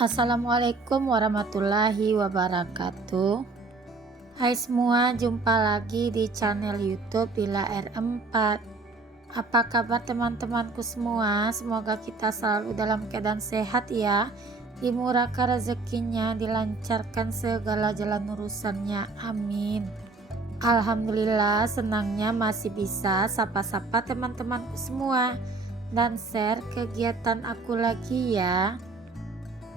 Assalamualaikum warahmatullahi wabarakatuh. Hai semua, jumpa lagi di channel YouTube Bila R4. Apa kabar teman-temanku semua? Semoga kita selalu dalam keadaan sehat ya. Dimurahkan rezekinya, dilancarkan segala jalan urusannya. Amin. Alhamdulillah, senangnya masih bisa sapa-sapa teman-temanku semua dan share kegiatan aku lagi ya.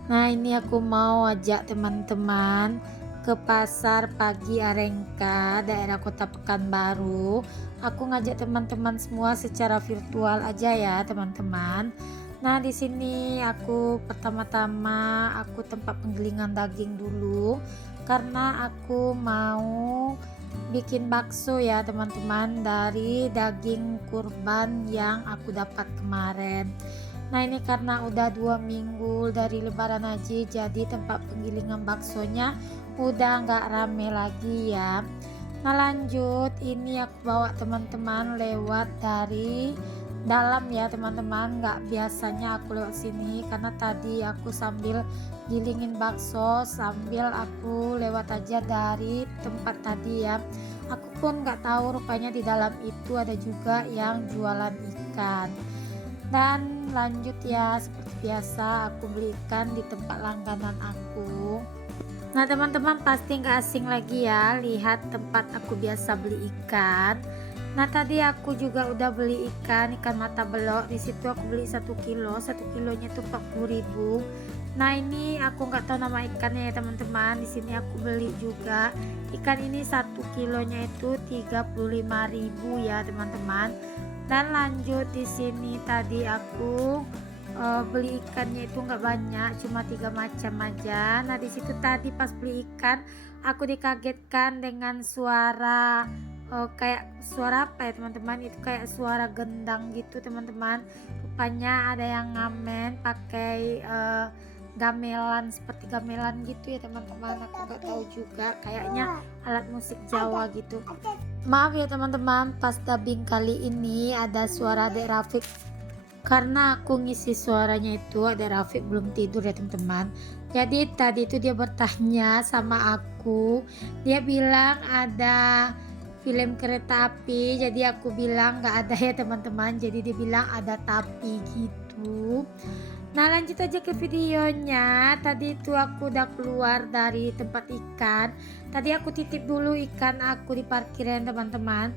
Nah, ini aku mau ajak teman-teman ke pasar pagi Arengka, daerah Kota Pekanbaru. Aku ngajak teman-teman semua secara virtual aja ya, teman-teman. Nah, di sini aku pertama-tama aku tempat penggilingan daging dulu karena aku mau bikin bakso ya, teman-teman, dari daging kurban yang aku dapat kemarin. Nah, ini karena udah 2 minggu dari lebaran haji, jadi tempat penggilingan baksonya udah nggak rame lagi ya. Nah, lanjut, ini aku bawa teman-teman lewat dari dalam ya, teman-teman. Nggak biasanya aku lewat sini karena tadi aku sambil gilingin bakso sambil aku lewat aja dari tempat tadi ya. Aku pun nggak tahu rupanya di dalam itu ada juga yang jualan ikan. Dan lanjut ya, seperti biasa aku beli ikan di tempat langganan aku. Nah, teman-teman pasti nggak asing lagi ya lihat tempat aku biasa beli ikan. Nah, tadi aku juga udah beli ikan mata belok. Di situ aku beli 1 kilo, 1 kilonya itu 40.000. Nah, ini aku nggak tahu nama ikannya ya, teman-teman. Di sini aku beli juga ikan ini 1 kilonya itu 35.000 ya, teman-teman. Dan lanjut, di sini tadi aku beli ikannya itu nggak banyak, cuma 3 macam aja. Nah, di situ tadi pas beli ikan aku dikagetkan dengan suara kayak suara apa ya, teman-teman, itu kayak suara gendang gitu, teman-teman. Rupanya ada yang ngamen pakai gamelan, seperti gamelan gitu ya, teman-teman. Aku nggak tahu juga, kayaknya alat musik Jawa gitu. Maaf ya, teman-teman, pas dubbing kali ini ada suara Adek Rafiq karena aku ngisi suaranya itu. Adek Rafiq belum tidur ya, teman-teman. Jadi tadi itu dia bertanya sama aku, dia bilang ada film kereta api, jadi aku bilang nggak ada ya, teman-teman. Jadi dia bilang ada tapi gitu. Nah, lanjut aja ke videonya. Tadi itu aku udah keluar dari tempat ikan. Tadi aku titip dulu ikan aku di parkiran, teman-teman.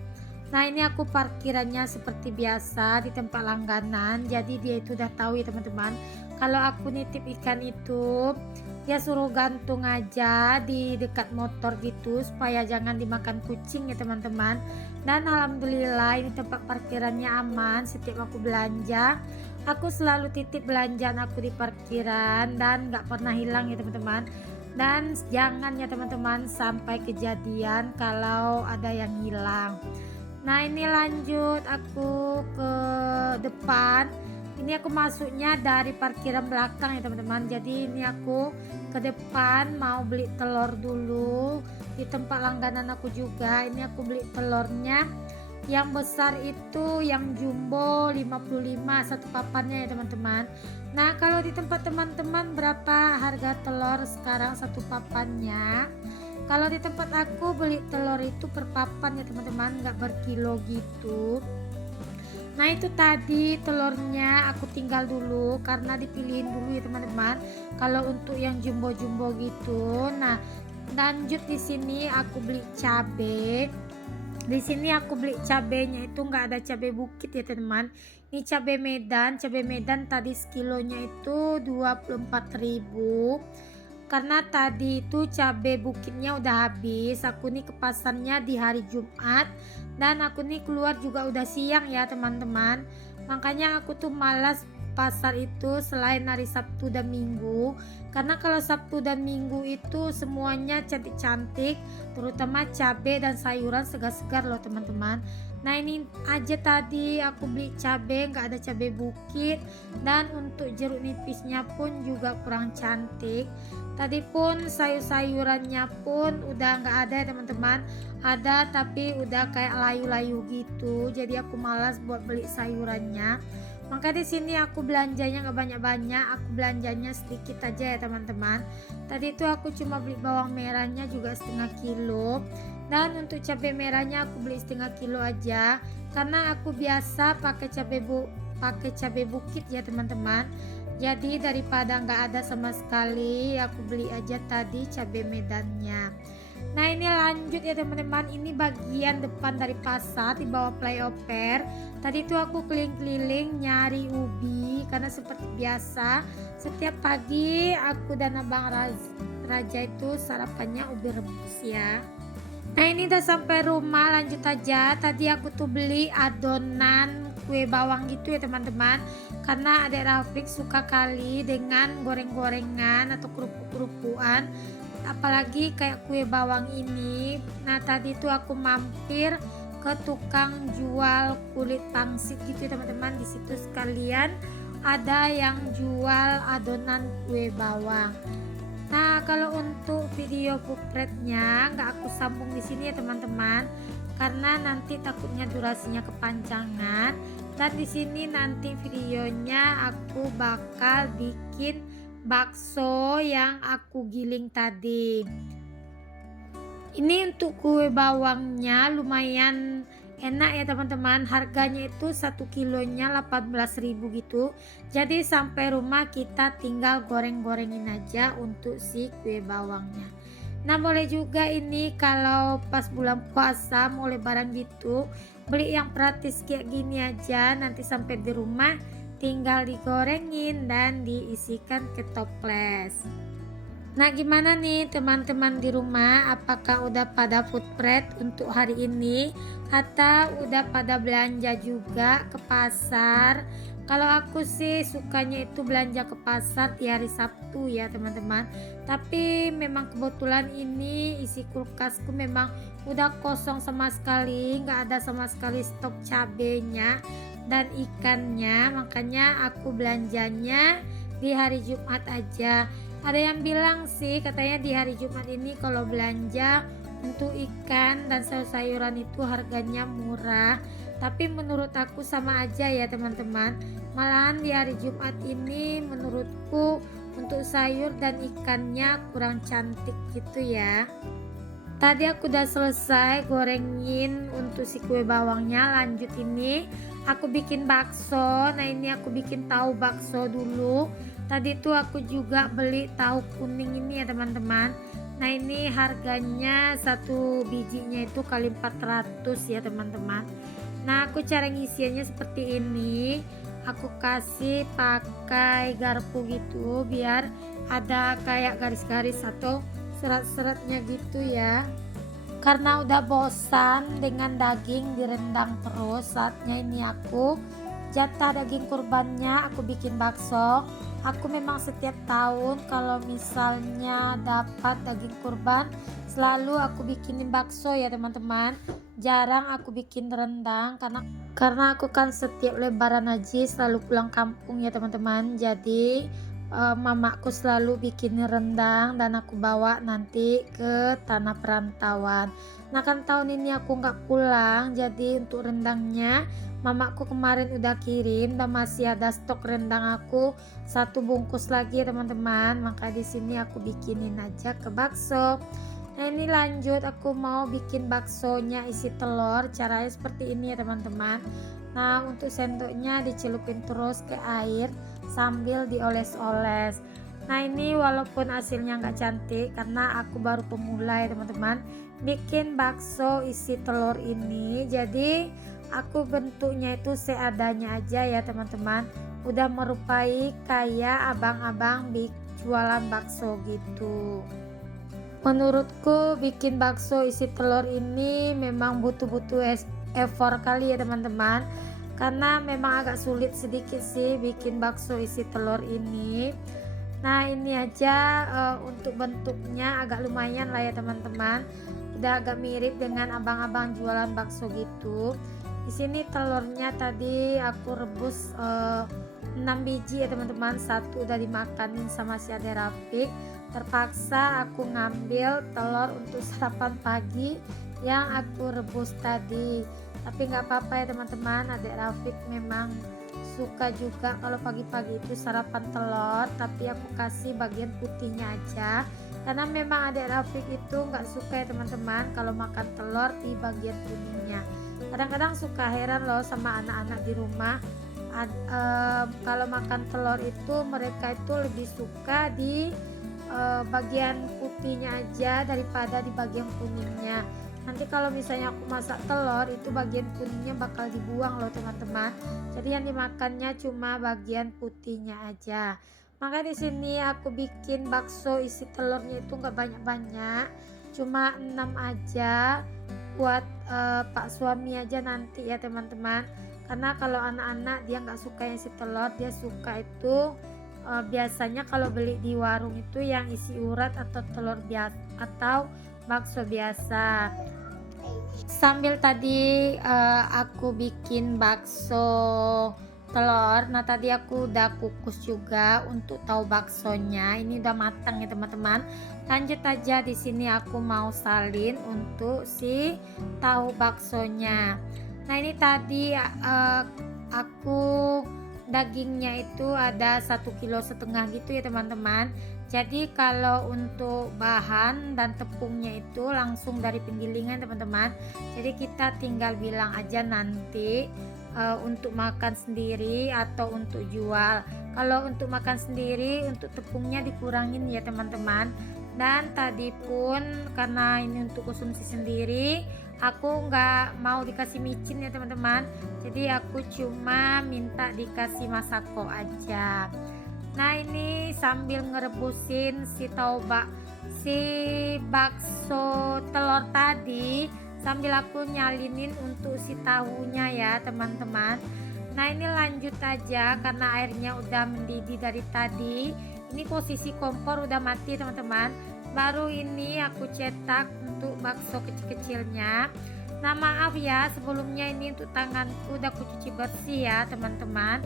Nah, ini aku parkirannya seperti biasa di tempat langganan. Jadi dia itu udah tahu ya, teman-teman. Kalau aku nitip ikan itu, dia suruh gantung aja di dekat motor gitu supaya jangan dimakan kucing ya, teman-teman. Dan alhamdulillah ini tempat parkirannya aman. Setiap aku belanja, aku selalu titip belanjaan aku di parkiran dan nggak pernah hilang ya, teman-teman. Dan jangan ya, teman-teman, sampai kejadian kalau ada yang hilang. Nah, ini lanjut aku ke depan. Ini aku masuknya dari parkiran belakang ya, teman-teman. Jadi ini aku ke depan mau beli telur dulu di tempat langganan aku juga. Ini aku beli telurnya yang besar itu, yang jumbo 55 satu papannya ya, teman-teman. Nah, kalau di tempat teman-teman berapa harga telur sekarang satu papannya? Kalau di tempat aku beli telur itu per papan ya, teman-teman, nggak berkilo gitu. Nah, itu tadi telurnya aku tinggal dulu karena dipilihin dulu ya, teman-teman. Kalau untuk yang jumbo-jumbo gitu. Nah, lanjut di sini aku beli cabe. Di sini aku beli cabenya itu nggak ada cabai bukit ya, teman. Ini cabai Medan. Cabai Medan tadi sekilonya itu 24.000. Karena tadi itu cabai bukitnya udah habis. Aku nih ke pasarnya di hari Jumat dan aku nih keluar juga udah siang ya, teman-teman. Makanya aku tuh malas pasar itu selain hari Sabtu dan Minggu. Karena kalau Sabtu dan Minggu itu semuanya cantik-cantik, terutama cabai dan sayuran segar-segar loh, teman-teman. Nah, ini aja tadi aku beli cabai, nggak ada cabai bukit. Dan untuk jeruk nipisnya pun juga kurang cantik. Tadi pun sayur-sayurannya pun udah nggak ada ya, teman-teman. Ada tapi udah kayak layu-layu gitu. Jadi aku malas buat beli sayurannya. Maka di sini aku belanjanya nggak banyak-banyak, aku belanjanya sedikit aja ya teman-teman. Tadi itu aku cuma beli bawang merahnya juga setengah kilo, dan untuk cabai merahnya aku beli setengah kilo aja, karena aku biasa pakai cabai bukit ya teman-teman. Jadi daripada nggak ada sama sekali, aku beli aja tadi cabai medannya. Nah ini lanjut ya teman-teman, ini bagian depan dari pasar di bawah flyover. Tadi tuh aku keliling-keliling nyari ubi, karena seperti biasa setiap pagi aku dan Abang Raja itu sarapannya ubi rebus ya. Nah ini udah sampai rumah, lanjut aja. Tadi aku tuh beli adonan kue bawang gitu ya teman-teman, karena adik Rafiq suka kali dengan goreng-gorengan atau kerupuk-kerupukan, apalagi kayak kue bawang ini. Nah tadi tuh aku mampir ke tukang jual kulit pangsit gitu ya teman-teman. Di situ sekalian ada yang jual adonan kue bawang. Nah kalau untuk video potretnya nggak aku sambung di sini ya teman-teman, karena nanti takutnya durasinya kepanjangan. Dan di sini nanti videonya aku bakal bikin bakso yang aku giling tadi. Ini untuk kue bawangnya lumayan enak ya teman-teman, harganya itu 1 kilonya 18.000 gitu. Jadi sampai rumah kita tinggal goreng-gorengin aja untuk si kue bawangnya. Nah boleh juga ini kalau pas bulan puasa mau lebaran gitu, beli yang praktis kayak gini aja, nanti sampai di rumah tinggal digorengin dan diisikan ke toples. Nah gimana nih teman-teman di rumah, apakah udah pada food prep untuk hari ini atau udah pada belanja juga ke pasar? Kalau aku sih sukanya itu belanja ke pasar di hari Sabtu ya teman-teman, tapi memang kebetulan ini isi kulkasku memang udah kosong sama sekali, nggak ada sama sekali stok cabenya dan ikannya, makanya aku belanjanya di hari Jumat aja. Ada yang bilang sih katanya di hari Jumat ini kalau belanja untuk ikan dan sayur-sayuran itu harganya murah, tapi menurut aku sama aja ya teman-teman. Malahan di hari Jumat ini menurutku untuk sayur dan ikannya kurang cantik gitu ya. Tadi aku udah selesai gorengin untuk si kue bawangnya, lanjut ini aku bikin bakso. Nah ini aku bikin tahu bakso dulu. Tadi tuh aku juga beli tahu kuning ini ya teman-teman. Nah ini harganya satu bijinya itu kali 400 ya teman-teman. Nah aku cara ngisiannya seperti ini, aku kasih pakai garpu gitu biar ada kayak garis-garis atau serat-seratnya gitu ya. Karena udah bosan dengan daging direndang terus, saatnya ini aku jatah daging kurbannya aku bikin bakso. Aku memang setiap tahun kalau misalnya dapat daging kurban selalu aku bikinin bakso ya teman-teman. Jarang aku bikin rendang karena aku kan setiap lebaran haji selalu pulang kampung ya teman-teman. Jadi mamaku selalu bikin rendang dan aku bawa nanti ke tanah perantauan. Nah kan tahun ini aku nggak pulang, jadi untuk rendangnya mamaku kemarin udah kirim dan masih ada stok rendang aku 1 bungkus lagi ya teman-teman. Maka di sini aku bikinin aja ke bakso. Nah ini lanjut aku mau bikin baksonya isi telur, caranya seperti ini ya teman-teman. Nah untuk sendoknya dicelupin terus ke air sambil dioles-oles. Nah ini walaupun hasilnya nggak cantik karena aku baru pemula ya teman-teman bikin bakso isi telur ini. Jadi aku bentuknya itu seadanya aja ya teman-teman, udah merupai kayak abang-abang jualan bakso gitu. Menurutku bikin bakso isi telur ini memang butuh effort kali ya teman-teman, karena memang agak sulit sedikit sih bikin bakso isi telur ini. Nah ini aja untuk bentuknya agak lumayan lah ya teman-teman, udah agak mirip dengan abang-abang jualan bakso gitu. Di sini telurnya tadi aku rebus 6 biji ya teman-teman, 1 udah dimakanin sama si Ade Rafiq. Terpaksa aku ngambil telur untuk sarapan pagi yang aku rebus tadi, tapi nggak apa-apa ya teman-teman, Adik Rafiq memang suka juga kalau pagi-pagi itu sarapan telur, tapi aku kasih bagian putihnya aja. Karena memang adik Rafiq itu nggak suka ya teman-teman kalau makan telur di bagian kuningnya. Kadang-kadang suka heran loh sama anak-anak di rumah. Kalau makan telur itu mereka itu lebih suka di bagian putihnya aja daripada di bagian kuningnya. Nanti kalau misalnya aku masak telur itu bagian kuningnya bakal dibuang loh teman-teman. Jadi yang dimakannya cuma bagian putihnya aja. Maka di sini aku bikin bakso isi telurnya itu nggak banyak-banyak, cuma 6 aja buat pak suami aja nanti ya teman-teman. Karena kalau anak-anak dia nggak suka yang isi telur, dia suka itu biasanya kalau beli di warung itu yang isi urat atau telur biasa atau bakso biasa. Sambil tadi aku bikin bakso telur, nah tadi aku udah kukus juga untuk tahu baksonya. Ini udah matang ya teman-teman. Lanjut aja, di sini aku mau salin untuk si tahu baksonya. Nah ini tadi aku dagingnya itu ada 1,5 kilo gitu ya teman-teman. Jadi kalau untuk bahan dan tepungnya itu langsung dari penggilingan teman-teman. Jadi kita tinggal bilang aja nanti untuk makan sendiri atau untuk jual. Kalau untuk makan sendiri untuk tepungnya dikurangin ya teman-teman. Dan tadi pun karena ini untuk konsumsi sendiri, aku nggak mau dikasih micin ya teman-teman. Jadi aku cuma minta dikasih masako aja. Nah ini sambil ngerebusin si bakso telur tadi, sambil aku nyalinin untuk si tahunya ya teman-teman. Nah ini lanjut aja karena airnya udah mendidih dari tadi. Ini posisi kompor udah mati teman-teman. Baru ini aku cetak untuk bakso kecil-kecilnya. Nah maaf ya sebelumnya, ini untuk tanganku udah aku cuci bersih ya teman-teman.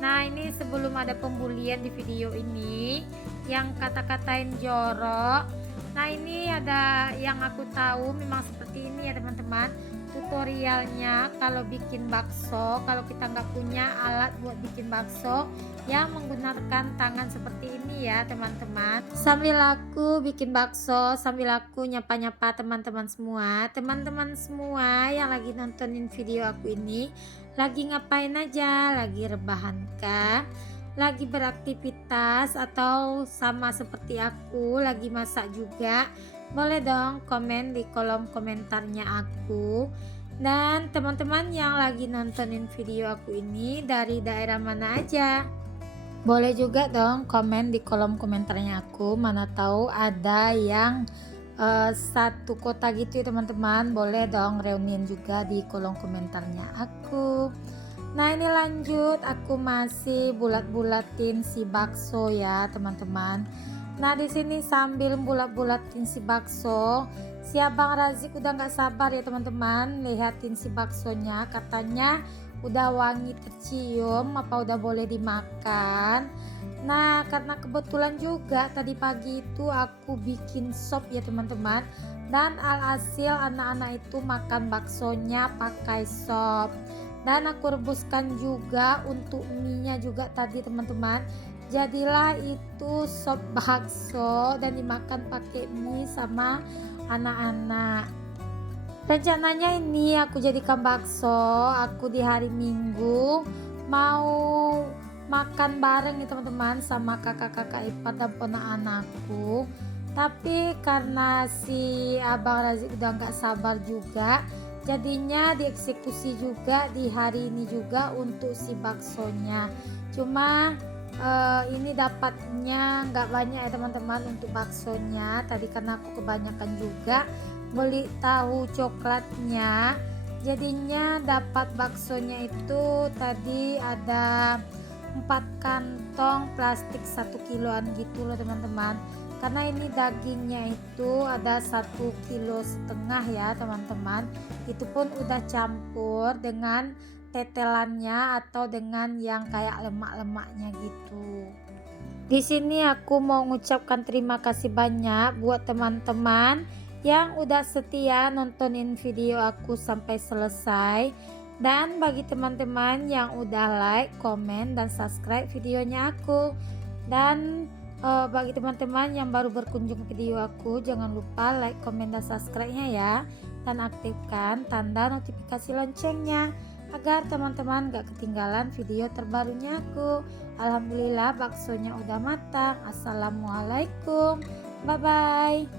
Nah ini sebelum ada pembulian di video ini yang kata-katain jorok. Nah ini ada yang aku tahu memang seperti ini ya teman-teman tutorialnya kalau bikin bakso. Kalau kita nggak punya alat buat bikin bakso, yang menggunakan tangan seperti ini ya teman-teman. Sambil aku bikin bakso, sambil aku nyapa-nyapa teman-teman semua yang lagi nontonin video aku ini, lagi ngapain aja, lagi rebahan kah, lagi beraktivitas, atau sama seperti aku lagi masak juga? Boleh dong komen di kolom komentarnya aku. Dan teman-teman yang lagi nontonin video aku ini dari daerah mana aja, boleh juga dong komen di kolom komentarnya aku. Mana tahu ada yang satu kota gitu ya teman-teman. Boleh dong reunian juga di kolom komentarnya aku. Nah ini lanjut, aku masih bulat-bulatin si bakso ya teman-teman. Nah di sini sambil bulat-bulatin si bakso, si Abang Razik udah nggak sabar ya teman-teman lihatin si baksonya. Katanya udah wangi tercium, apa udah boleh dimakan. Nah karena kebetulan juga tadi pagi itu aku bikin sop ya teman-teman, dan alhasil anak-anak itu makan baksonya pakai sop. Dan aku rebuskan juga untuk mie nya juga tadi teman-teman. Jadilah itu sop bakso dan dimakan pakai mie sama anak-anak. Rencananya ini aku jadikan bakso aku di hari Minggu mau makan bareng ya teman-teman sama kakak-kakak ipar dan ponakan-anakku. Tapi karena si Abang Razik udah nggak sabar juga, jadinya dieksekusi juga di hari ini juga untuk si baksonya. Cuma ini dapatnya nggak banyak ya teman-teman untuk baksonya tadi, karena aku kebanyakan juga beli tahu coklatnya. Jadinya dapat baksonya itu tadi ada 4 kantong plastik 1 kiloan gitu loh teman-teman. Karena ini dagingnya itu ada 1,5 kilo ya teman-teman. Itu pun udah campur dengan tetelannya atau dengan yang kayak lemak-lemaknya gitu. Di sini aku mau mengucapkan terima kasih banyak buat teman-teman yang udah setia nontonin video aku sampai selesai. Dan bagi teman-teman yang udah like, komen, dan subscribe videonya aku. Dan bagi teman-teman yang baru berkunjung ke video aku, jangan lupa like, komen, dan subscribe-nya ya. Dan aktifkan tanda notifikasi loncengnya agar teman-teman gak ketinggalan video terbarunya aku. Alhamdulillah baksonya udah matang. Assalamualaikum. Bye bye.